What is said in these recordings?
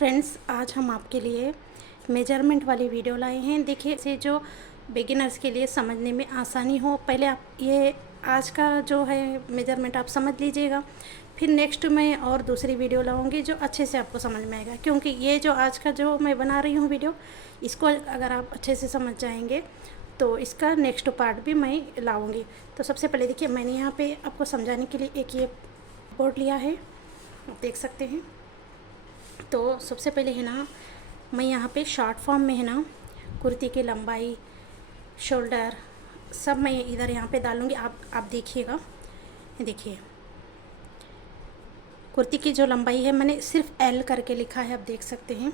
Friends, आज हम आपके लिए मेजरमेंट वाली वीडियो लाए हैं। देखिए, इसे जो बिगिनर्स के लिए समझने में आसानी हो, पहले आप ये आज का जो है मेजरमेंट आप समझ लीजिएगा। फिर नेक्स्ट मैं और दूसरी वीडियो लाऊंगी जो अच्छे से आपको समझ में आएगा, क्योंकि ये जो आज का जो मैं बना रही हूँ वीडियो, इसको अगर आप अच्छे से समझ जाएंगे तो इसका नेक्स्ट पार्ट भी मैं लाऊंगी। तो सबसे पहले देखिए, मैंने यहाँ पे आपको समझाने के लिए एक ये बोर्ड लिया है, आप देख सकते हैं। तो सबसे पहले है ना, मैं यहाँ पे शॉर्ट फॉर्म में है ना कुर्ती की लंबाई, शोल्डर सब मैं इधर यहाँ पे डालूँगी। आप देखिएगा, देखिए कुर्ती की जो लंबाई है मैंने सिर्फ एल करके लिखा है, आप देख सकते हैं।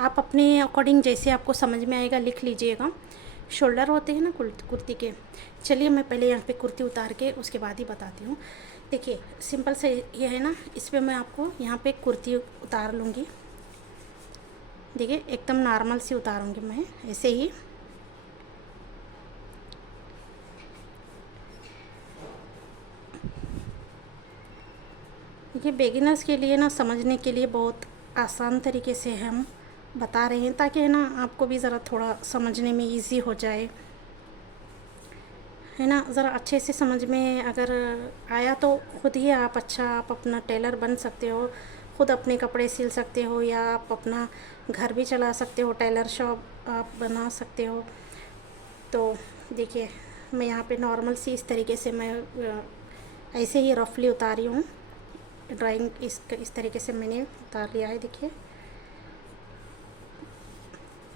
आप अपने अकॉर्डिंग जैसे आपको समझ में आएगा लिख लीजिएगा। शोल्डर होते हैं ना कुर्ती के। चलिए मैं पहले यहाँ पे कुर्ती उतार के उसके बाद ही बताती हूँ। देखिए सिंपल से ये है ना, इस पर मैं आपको यहाँ पे कुर्ती उतार लूँगी। देखिए एकदम नॉर्मल सी उतारूँगी मैं, ऐसे ही। ये बिगिनर्स के लिए ना समझने के लिए बहुत आसान तरीके से हम बता रहे हैं, ताकि है ना आपको भी ज़रा थोड़ा समझने में इजी हो जाए, है ना। ज़रा अच्छे से समझ में अगर आया तो खुद ही आप अपना टेलर बन सकते हो, खुद अपने कपड़े सिल सकते हो, या आप अपना घर भी चला सकते हो, टेलर शॉप आप बना सकते हो। तो देखिए मैं यहाँ पे नॉर्मल सी इस तरीके से मैं ऐसे ही रफली उतारी हूँ। ड्राइंग इस तरीके से मैंने उतार लिया है, देखिए।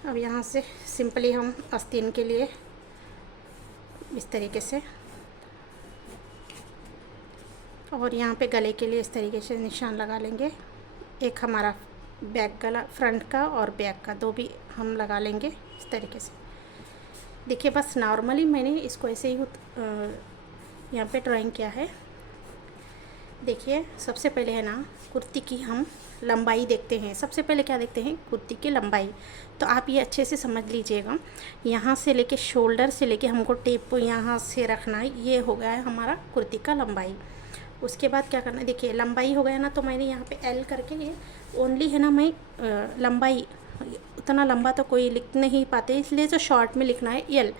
अब यहाँ से सिंपली हम आस्तीन के लिए इस तरीके से, और यहाँ पे गले के लिए इस तरीके से निशान लगा लेंगे। एक हमारा बैक गला, फ्रंट का और बैक का, दो भी हम लगा लेंगे इस तरीके से। देखिए बस नॉर्मली मैंने इसको ऐसे ही यहाँ पे ड्राइंग किया है। देखिए सबसे पहले है ना कुर्ती की हम लंबाई देखते हैं। सबसे पहले क्या देखते हैं? कुर्ती की लंबाई। तो आप ये अच्छे से समझ लीजिएगा, यहाँ से लेके शोल्डर से लेके हमको टेप यहाँ से रखना है। ये हो गया है हमारा कुर्ती का लंबाई। उसके बाद क्या करना है? देखिए लंबाई हो गया ना, तो मैंने यहाँ पे एल करके, ये ओनली है ना, मैं लंबाई उतना लंबा तो कोई लिख नहीं पाते, इसलिए जो शॉर्ट में लिखना है एल।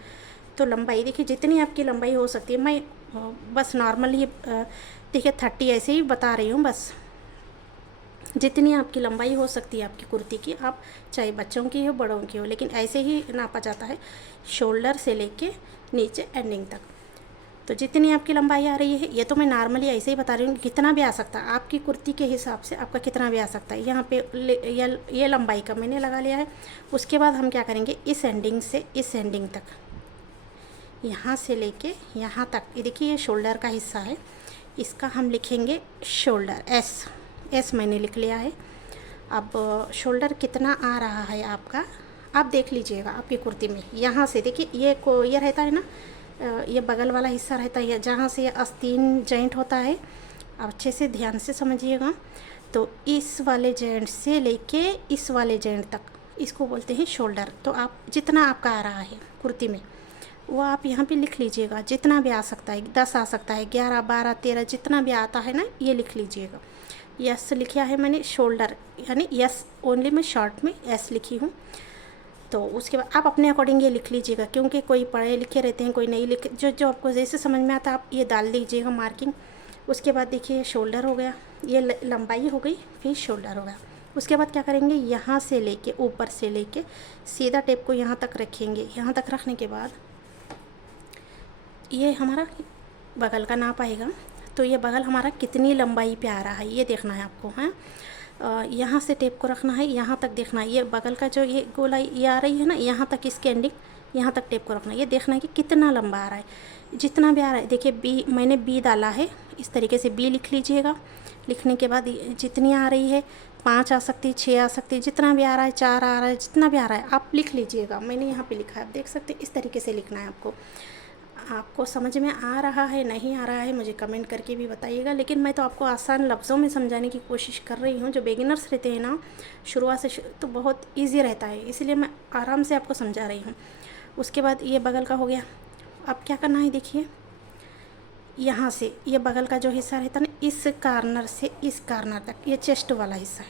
तो लंबाई देखिए जितनी आपकी लंबाई हो सकती है, मैं बस नॉर्मल ही देखिए 30 ऐसे ही बता रही हूँ। बस जितनी आपकी लंबाई हो सकती है आपकी कुर्ती की, आप चाहे बच्चों की हो बड़ों की हो, लेकिन ऐसे ही नापा जाता है शोल्डर से लेके नीचे एंडिंग तक। तो जितनी आपकी लंबाई आ रही है, ये तो मैं नॉर्मली ऐसे ही बता रही हूँ, कितना भी आ सकता है आपकी कुर्ती के हिसाब से, आपका कितना भी आ सकता है। यहाँ पे ये लंबाई का मैंने लगा लिया है। उसके बाद हम क्या करेंगे, इस एंडिंग से इस एंडिंग तक, यहाँ से लेके यहाँ तक, ये देखिए ये शोल्डर का हिस्सा है, इसका हम लिखेंगे शोल्डर, एस मैंने लिख लिया है। अब शोल्डर कितना आ रहा है आपका, आप देख लीजिएगा आपकी कुर्ती में। यहाँ से देखिए ये रहता है ना, ये बगल वाला हिस्सा रहता है, जहाँ से ये आस्तीन जॉइंट होता है। आप अच्छे से ध्यान से समझिएगा। तो इस वाले जॉइंट से लेके इस वाले जॉइंट तक, इसको बोलते हैं शोल्डर। तो आप जितना आपका आ रहा है कुर्ती में, वो आप यहाँ पे लिख लीजिएगा। जितना भी आ सकता है, 10 आ सकता है, 11, 12, 13, जितना भी आता है ना, ये लिख लीजिएगा। यस लिखा है मैंने शोल्डर, यानी यस ओनली मैं शॉर्ट में एस लिखी हूँ। तो उसके बाद आप अपने अकॉर्डिंग ये लिख लीजिएगा, क्योंकि कोई पढ़े लिखे रहते हैं, कोई नहीं लिखे, जो आपको जैसे समझ में आता आप ये डाल दीजिएगा मार्किंग। उसके बाद देखिए शोल्डर हो गया, ये लंबाई हो गई, फिर शोल्डर हो गया। उसके बाद क्या करेंगे, यहाँ से लेके ऊपर से लेके सीधा टेप को यहाँ तक रखेंगे। यहाँ तक रखने के बाद ये हमारा बगल का नाप आएगा। तो ये बगल हमारा कितनी लंबाई पे आ रहा है ये देखना है आपको, हैं। यहाँ से टेप को रखना है, यहाँ तक देखना है। ये बगल का जो ये गोलाई ये आ रही है ना, यहाँ तक इसके एंडिंग, यहाँ तक टेप को रखना है। ये देखना है कि कितना लंबा आ रहा है। जितना भी आ रहा है, देखिए बी मैंने बी डाला है, इस तरीके से बी लिख लीजिएगा। लिखने के बाद जितनी आ रही है, 5 आ सकती है, 6 आ सकती है, जितना भी आ रहा है, 4 आ रहा है, जितना भी आ रहा है आप लिख लीजिएगा। मैंने यहाँ पे लिखा है, आप देख सकते हैं। इस तरीके से लिखना है आपको। आपको समझ में आ रहा है नहीं आ रहा है मुझे कमेंट करके भी बताइएगा, लेकिन मैं तो आपको आसान लफ्ज़ों में समझाने की कोशिश कर रही हूँ। जो बिगिनर्स रहते हैं ना, शुरुआत से तो बहुत इजी रहता है, इसलिए मैं आराम से आपको समझा रही हूँ। उसके बाद ये बगल का हो गया। अब क्या करना है, देखिए यहाँ से ये बगल का जो हिस्सा रहता है ना, इस कार्नर से इस कार्नर तक, ये चेस्ट वाला हिस्सा है,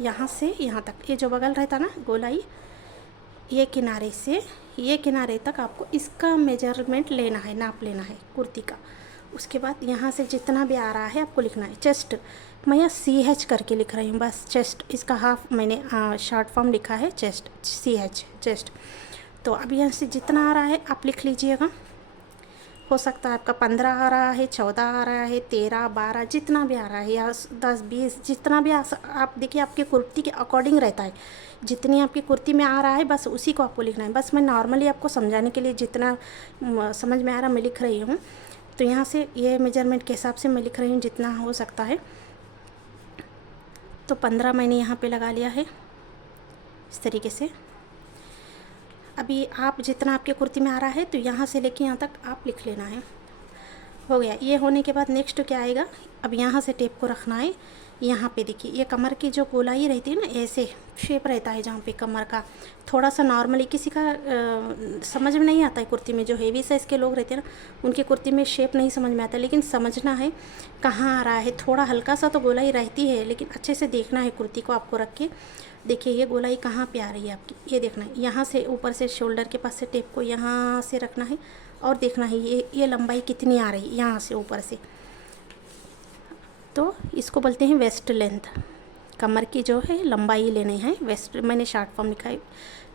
यहाँ से यहाँ तक, ये जो बगल रहता ना गोलाई, ये किनारे से ये किनारे तक आपको इसका मेजरमेंट लेना है, नाप लेना है कुर्ती का। उसके बाद यहाँ से जितना भी आ रहा है आपको लिखना है। चेस्ट मैं यहाँ CH करके लिख रही हूँ बस, चेस्ट इसका हाफ मैंने शॉर्ट फॉर्म लिखा है चेस्ट, CH चेस्ट। तो अब यहाँ से जितना आ रहा है आप लिख लीजिएगा। हो सकता है आपका 15 आ रहा है, 14 आ रहा है, 13, 12 जितना भी आ रहा है, या 10, 20 जितना भी आप देखिए आपकी कुर्ती के अकॉर्डिंग रहता है। जितनी आपकी कुर्ती में आ रहा है बस उसी को आपको लिखना है। बस मैं नॉर्मली आपको समझाने के लिए जितना समझ में आ रहा मैं लिख रही हूँ। तो यहाँ से ये मेजरमेंट के हिसाब से मैं लिख रही हूँ जितना हो सकता है। तो 15 मैंने यहाँ पे लगा लिया है इस तरीके से। अभी आप जितना आपके कुर्ती में आ रहा है तो यहाँ से लेके यहाँ तक आप लिख लेना है। हो गया। ये होने के बाद नेक्स्ट क्या आएगा, अब यहाँ से टेप को रखना है। यहाँ पे देखिए ये कमर की जो गोलाई रहती है ना, ऐसे शेप रहता है जहाँ पे कमर का थोड़ा सा नॉर्मली किसी का समझ में नहीं आता है कुर्ती में, जो हेवी साइज़ के लोग रहते हैं ना उनकी कुर्ती में शेप नहीं समझ में आता, लेकिन समझना है कहाँ आ रहा है। थोड़ा हल्का सा तो गोलाई रहती है, लेकिन अच्छे से देखना है कुर्ती को आपको रख के। देखिए ये गोलाई कहाँ पे आ रही है आपकी, ये देखना है। यहाँ से ऊपर से शोल्डर के पास से टेप को यहाँ से रखना है और देखना है ये लंबाई कितनी आ रही है यहाँ से ऊपर से। तो इसको बोलते हैं वेस्ट लेंथ। कमर की जो है लंबाई लेनी है वेस्ट, मैंने शॉर्ट फॉर्म लिखा है।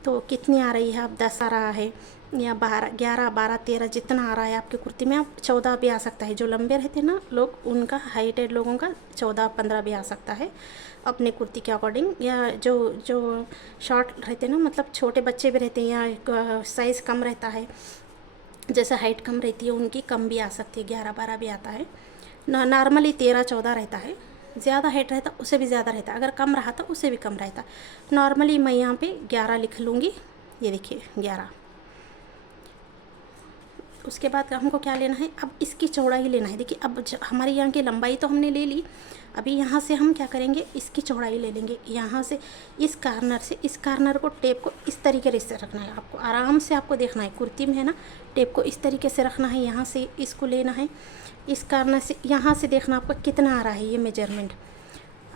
तो कितनी आ रही है, आप 10 आ रहा है या 12, 11, 12, 13 जितना आ रहा है आपकी कुर्ती में, आप 14 भी आ सकता है। जो लंबे रहते हैं ना लोग, उनका हाइटेड लोगों का 14, 15 भी आ सकता है अपने कुर्ती के अकॉर्डिंग। या जो शॉर्ट रहते हैं ना, मतलब छोटे बच्चे भी रहते हैं या साइज़ कम रहता है, जैसे हाइट कम रहती है उनकी कम भी आ सकती है, 11, 12 भी आता है। नॉर्मली 13, 14 रहता है। ज़्यादा हाइट रहता उसे भी ज़्यादा रहता, अगर कम रहा तो उसे भी कम रहता। नॉर्मली मैं यहाँ पे 11 लिख लूँगी। ये देखिए 11। उसके बाद हमको क्या लेना है, अब इसकी चौड़ाई लेना है। देखिए अब हमारी यहाँ की लंबाई तो हमने ले ली, अभी यहाँ से हम क्या करेंगे, इसकी चौड़ाई ले लेंगे। यहाँ से इस कार्नर से इस कार्नर को टेप को इस तरीके से रखना है आपको, आराम से आपको देखना है कुर्ती में है ना, टेप को इस तरीके से रखना है। यहाँ से इसको लेना है, इस कार्नर से यहाँ से देखना आपको कितना आ रहा है ये मेजरमेंट।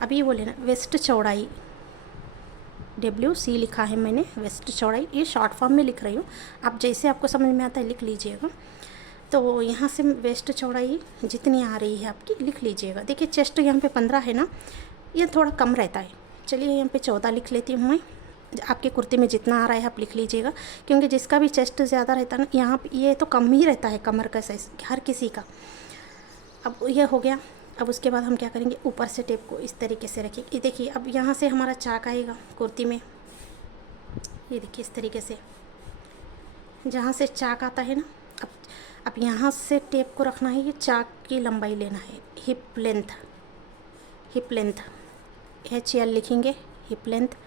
अभी वो लेना वेस्ट चौड़ाई, WC लिखा है मैंने, वेस्ट चौड़ाई। ये शॉर्ट फॉर्म में लिख रही हूँ, आप जैसे आपको समझ में आता है लिख लीजिएगा। तो यहाँ से वेस्ट चौड़ाई जितनी आ रही है आपकी लिख लीजिएगा। देखिए चेस्ट यहाँ पे 15 है ना, ये थोड़ा कम रहता है। चलिए यहाँ पे 14 लिख लेती हूँ मैं। आपकी कुर्ती में जितना आ रहा है आप लिख लीजिएगा, क्योंकि जिसका भी चेस्ट ज़्यादा रहता है ना, यहाँ पे ये तो कम ही रहता है कमर का साइज़ हर किसी का। अब ये हो गया। अब उसके बाद हम क्या करेंगे, ऊपर से टेप को इस तरीके से रखिए। ये देखिए अब यहाँ से हमारा चाक आएगा कुर्ती में, ये देखिए इस तरीके से जहाँ से चाक आता है ना, अब यहाँ से टेप को रखना है। ये चाक की लंबाई लेना है, hip length, hip length HL लिखेंगे। हिप लेंथ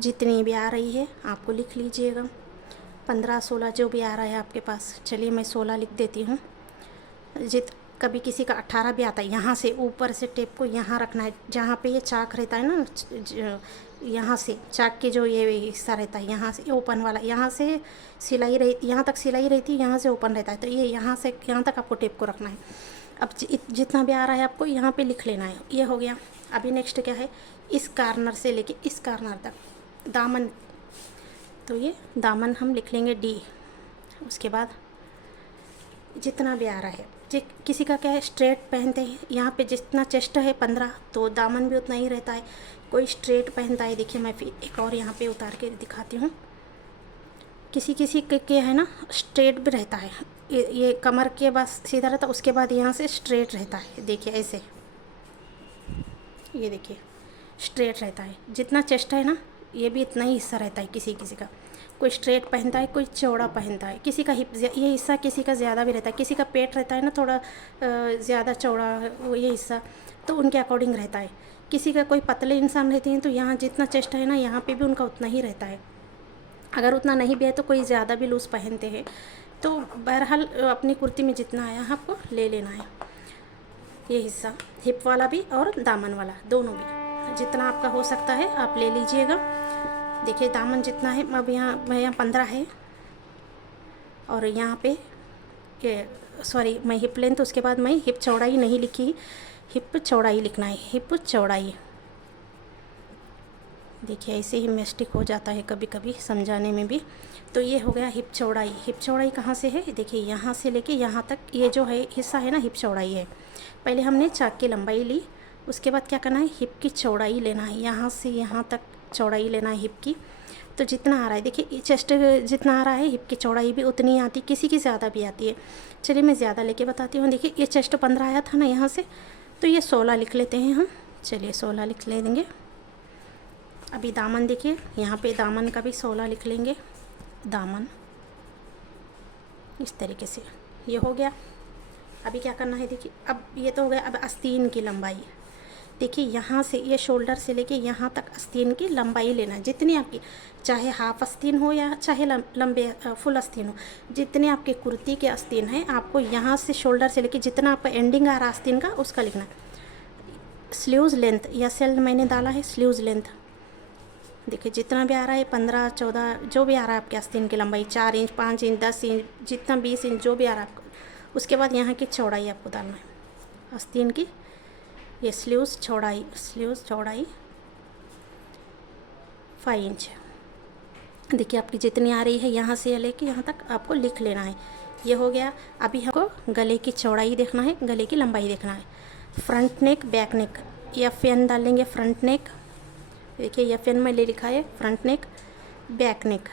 जितनी भी आ रही है आपको लिख लीजिएगा, 15, 16 जो भी आ रहा है आपके पास। चलिए मैं 16 लिख देती हूँ। कभी किसी का 18 भी आता है। यहाँ से ऊपर से टेप को यहाँ रखना है, जहाँ पे ये चाक रहता है ना, यहाँ से चाक के जो ये हिस्सा रहता है, यहाँ से ओपन वाला, यहाँ से सिलाई रही, यहाँ तक सिलाई रहती है, यहाँ से ओपन रहता है। तो ये यहाँ से यहाँ तक आपको टेप को रखना है। अब जितना भी आ रहा है आपको यहाँ पे लिख लेना है। ये हो गया। अभी नेक्स्ट क्या है, इस कार्नर से लेके इस कार्नर तक दामन, तो ये दामन हम लिख लेंगे D। उसके बाद जितना भी आ रहा है, किसी का क्या है स्ट्रेट पहनते हैं, यहाँ पे जितना चेस्ट है 15, तो दामन भी उतना ही रहता है। कोई स्ट्रेट पहनता है, देखिए मैं फिर एक और यहाँ पे उतार के दिखाती हूँ। किसी किसी के है ना स्ट्रेट भी रहता है, ये कमर के बस सीधा रहता, उसके बाद यहाँ से स्ट्रेट रहता है। देखिए ऐसे, ये देखिए स्ट्रेट रहता है। जितना चेस्ट है ना ये भी इतना ही हिस्सा रहता है किसी किसी का। कोई स्ट्रेट पहनता है, कोई चौड़ा पहनता है। किसी का हिप ये हिस्सा किसी का ज़्यादा भी रहता है, किसी का पेट रहता है ना थोड़ा ज़्यादा चौड़ा, ये हिस्सा तो उनके अकॉर्डिंग रहता है। किसी का कोई पतले इंसान रहते हैं तो यहाँ जितना चेस्ट है ना यहाँ पे भी उनका उतना ही रहता है। अगर उतना नहीं भी है तो कोई ज़्यादा भी लूज़ पहनते हैं। तो बहरहाल अपनी कुर्ती में जितना आया है आपको ले लेना है। ये हिस्सा हिप वाला भी और दामन वाला दोनों भी जितना आपका हो सकता है आप ले लीजिएगा। देखिए दामन जितना है, अब यहाँ 15 है और यहाँ पे सॉरी मैं हिप लेंथ, उसके बाद मैं हिप चौड़ाई नहीं लिखी, हिप चौड़ाई लिखना है। हिप चौड़ाई देखिए ऐसे ही मिस्टेक हो जाता है कभी कभी समझाने में भी। तो ये हो गया हिप चौड़ाई। हिप चौड़ाई कहाँ से है, देखिए यहाँ से लेके यहाँ तक ये जो है हिस्सा है ना, हिप चौड़ाई है। पहले हमने चाक की लंबाई ली, उसके बाद क्या करना है, हिप की चौड़ाई लेना है, यहाँ से यहाँ तक चौड़ाई लेना है हिप की। तो जितना आ रहा है, देखिए चेस्ट जितना आ रहा है हिप की चौड़ाई भी उतनी आती, किसी की ज़्यादा भी आती है। चलिए मैं ज़्यादा लेके बताती हूँ। देखिए ये चेस्ट 15 आया था ना यहाँ से, तो ये 16 लिख लेते हैं हम। चलिए 16 लिख ले देंगे। अभी दामन देखिए, यहाँ पे दामन का भी 16 लिख लेंगे। दामन इस तरीके से ये हो गया। अभी क्या करना है, देखिए अब ये तो हो गया। अब आस्तीन की लंबाई, देखिए यहाँ से ये शोल्डर से लेके यहाँ तक आस्तीन की लंबाई लेना है, जितनी आपकी, चाहे हाफ आस्तीन हो या चाहे लंबे फुल आस्तीन हो, जितने आपके कुर्ती के आस्तीन हैं आपको यहाँ से शोल्डर से लेके जितना आपका एंडिंग आ रहा आस्तीन का उसका लिखना है। स्लीव्स लेंथ या सेल मैंने डाला है स्लीव्स लेंथ, देखिए जितना भी आ रहा है 15, 14 जो भी आ रहा है आपके आस्तीन की लंबाई, 4 इंच, 5 इंच, 10 इंच, जितना 20 इंच जो भी आ रहा है आपको। उसके बाद यहाँ की चौड़ाई आपको डालना है आस्तीन की, ये स्लीव्स चौड़ाई 5 इंच। देखिए आपकी जितनी आ रही है यहाँ से लेके यहाँ तक आपको लिख लेना है। ये हो गया। अभी हमको गले की चौड़ाई देखना है, गले की लंबाई देखना है। Front neck, back neck, F N डालेंगे। फ्रंट नेक, देखिए एफ एन में ले लिखा है फ्रंट नेक, बैक नेक।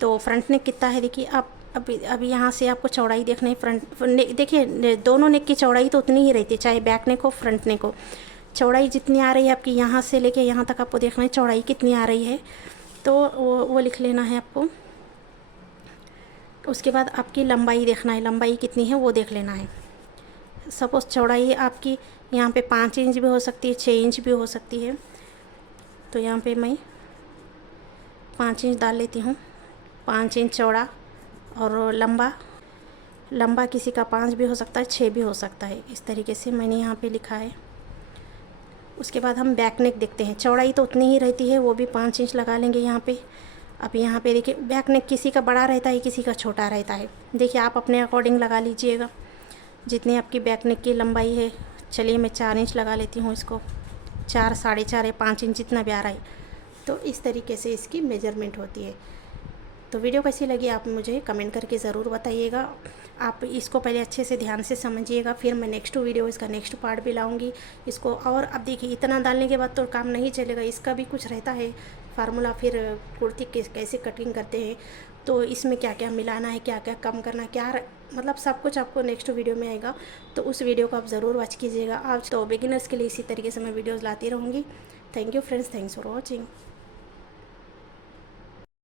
तो फ्रंट नेक कितना है, देखिए आप अभी यहाँ से आपको चौड़ाई देखना है। फ्रंट नेक देखिए दोनों नेक की चौड़ाई तो उतनी ही रहती है, चाहे बैक नेक हो फ्रंट नेक हो। चौड़ाई जितनी आ रही है आपकी यहाँ से लेके यहाँ तक आपको देखना है चौड़ाई कितनी आ रही है, तो वो लिख लेना है आपको। उसके बाद आपकी लंबाई देखना है, लंबाई कितनी है वो देख लेना है। सपोज़ चौड़ाई आपकी यहाँ पे 5 इंच भी हो सकती है, 6 इंच भी हो सकती है। तो यहाँ पे मैं 5 इंच डाल लेती हूँ। 5 इंच चौड़ा, और लंबा किसी का 5 भी हो सकता है, 6 भी हो सकता है। इस तरीके से मैंने यहाँ पे लिखा है। उसके बाद हम बैक नेक देखते हैं। चौड़ाई तो उतनी ही रहती है, वो भी 5 इंच लगा लेंगे यहाँ पे। अब यहाँ पे देखिए बैक नेक किसी का बड़ा रहता है, किसी का छोटा रहता है। देखिए आप अपने अकॉर्डिंग लगा लीजिएगा जितनी आपकी बैक नेक की लंबाई है। चलिए मैं 4 इंच लगा लेती हूँ इसको, 4, 4.5 या 5 इंच जितना भी आ रहा है। तो इस तरीके से इसकी मेजरमेंट होती है। तो वीडियो कैसी लगी आप मुझे कमेंट करके ज़रूर बताइएगा। आप इसको पहले अच्छे से ध्यान से समझिएगा, फिर मैं नेक्स्ट वीडियो इसका नेक्स्ट पार्ट भी लाऊंगी इसको। और अब देखिए इतना डालने के बाद तो काम नहीं चलेगा, इसका भी कुछ रहता है फार्मूला। फिर कुर्ती कैसे कटिंग करते हैं, तो इसमें क्या क्या मिलाना है, क्या क्या कम करना, क्या मतलब सब कुछ आपको नेक्स्ट वीडियो में आएगा। तो उस वीडियो को आप ज़रूर वॉच कीजिएगा। आज तो बिगिनर्स के लिए इसी तरीके से मैं वीडियोज़ लाती रहूँगी। Thank you friends, thanks for watching.